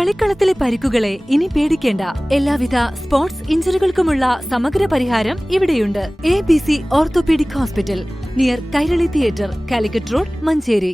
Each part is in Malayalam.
കളിക്കളത്തിലെ പരിക്കുകളെ ഇനി പേടിക്കേണ്ട. എല്ലാവിധ സ്പോർട്സ് ഇഞ്ചുറികൾക്കുമുള്ള സമഗ്ര പരിഹാരം ഇവിടെയുണ്ട്. ABC orthopaedic hospital, near Kairali theatre, Calicut road, Manjeri.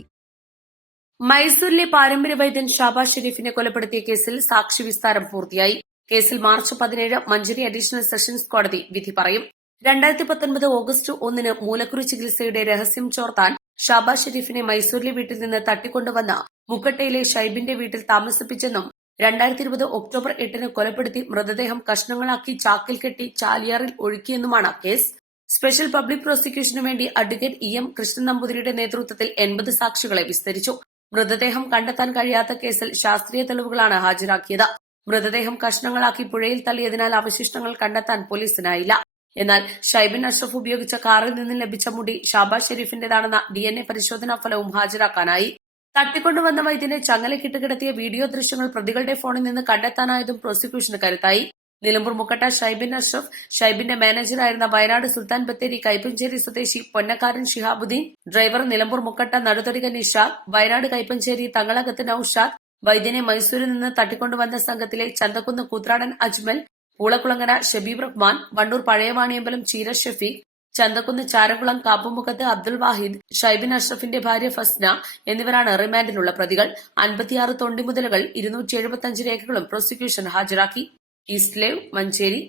മൈസൂരിലെ പാരമ്പര്യ വൈദ്യൻ ഷാബാസ് ഷെരീഫിനെ കൊലപ്പെടുത്തിയ കേസിൽ സാക്ഷി വിസ്താരം പൂർത്തിയായി. കേസിൽ മാർച്ച് 17 മഞ്ചേരി അഡീഷണൽ സെഷൻസ് കോടതി വിധി പറയും. 2019 ഓഗസ്റ്റ് 1 മൂലക്കുരു ചികിത്സയുടെ രഹസ്യം ചോർത്താൻ ഷാബാസ് ഷെരീഫിനെ മൈസൂരിലെ വീട്ടിൽ നിന്ന് തട്ടിക്കൊണ്ടുവന്ന മുക്കട്ടയിലെ ഷൈബിന്റെ വീട്ടിൽ താമസിപ്പിച്ചെന്നും 2020 ഒക്ടോബർ 8 കൊലപ്പെടുത്തി മൃതദേഹം കഷ്ണങ്ങളാക്കി ചാക്കിൽ കെട്ടി ചാലിയാറിൽ ഒഴുക്കിയെന്നുമാണ് കേസ്. സ്പെഷ്യൽ പബ്ലിക് പ്രോസിക്യൂഷനു വേണ്ടി അഡ്വക്കേറ്റ് EM കൃഷ്ണൻ നമ്പൂതിരിയുടെ നേതൃത്വത്തിൽ 80 സാക്ഷികളെ വിസ്തരിച്ചു. മൃതദേഹം കണ്ടെത്താൻ കഴിയാത്ത കേസിൽ ശാസ്ത്രീയ തെളിവുകളാണ് ഹാജരാക്കിയത്. മൃതദേഹം കഷ്ണങ്ങളാക്കി പുഴയിൽ തള്ളിയതിനാൽ അവശിഷ്ടങ്ങൾ കണ്ടെത്താൻ പോലീസിനായില്ല. എന്നാൽ ഷൈബിൻ അഷ്റഫ് ഉപയോഗിച്ച കാറിൽ നിന്ന് ലഭിച്ച മുടി ഷാബാസ് ഷെരീഫിന്റേതാണെന്ന DNA പരിശോധനാ ഫലവും ഹാജരാക്കാനായി. തട്ടിക്കൊണ്ടുവന്ന വൈദ്യനെ ചങ്ങലക്കിട്ട് കിടത്തിയ വീഡിയോ ദൃശ്യങ്ങൾ പ്രതികളുടെ ഫോണിൽ നിന്ന് കണ്ടെത്താനായതും പ്രോസിക്യൂഷന് കരുത്തായി. നിലമ്പൂർ മുക്കട്ട ഷൈബിൻ അഷ്റഫ്, ഷൈബിന്റെ മാനേജറായിരുന്ന വയനാട് സുൽത്താൻ ബത്തേരി കൈപ്പഞ്ചേരി സ്വദേശി പൊന്നക്കാരൻ ഷിഹാബുദ്ദീൻ, ഡ്രൈവർ നിലമ്പൂർ മുക്കട്ട നടുതൊടിക നിഷാദ്, വയനാട് കൈപ്പഞ്ചേരി തങ്ങളകത്ത് നൌഷാദ്, വൈദ്യനെ മൈസൂരിൽ നിന്ന് തട്ടിക്കൊണ്ടുവന്ന സംഘത്തിലെ ചന്തക്കുന്ന് കൂത്രാടൻ അജ്മൽ, പൂളക്കുളങ്ങര ഷബീബ് റഹ്മാൻ, വണ്ടൂർ പഴയവാണിയമ്പലം ചീര ഷഫീഖ്, ചന്തക്കുന്ന് ചാരക്കുളം കാപ്പുമുഖത്ത് അബ്ദുൾ വാഹിദ്, ഷൈബിൻ അഷ്റഫിന്റെ ഭാര്യ ഫസ്ന എന്നിവരാണ് റിമാൻഡിലുള്ള പ്രതികൾ. 56 തൊണ്ടിമുതലുകൾ, 275 രേഖകളും പ്രോസിക്യൂഷൻ ഹാജരാക്കി. East live, Manjeri.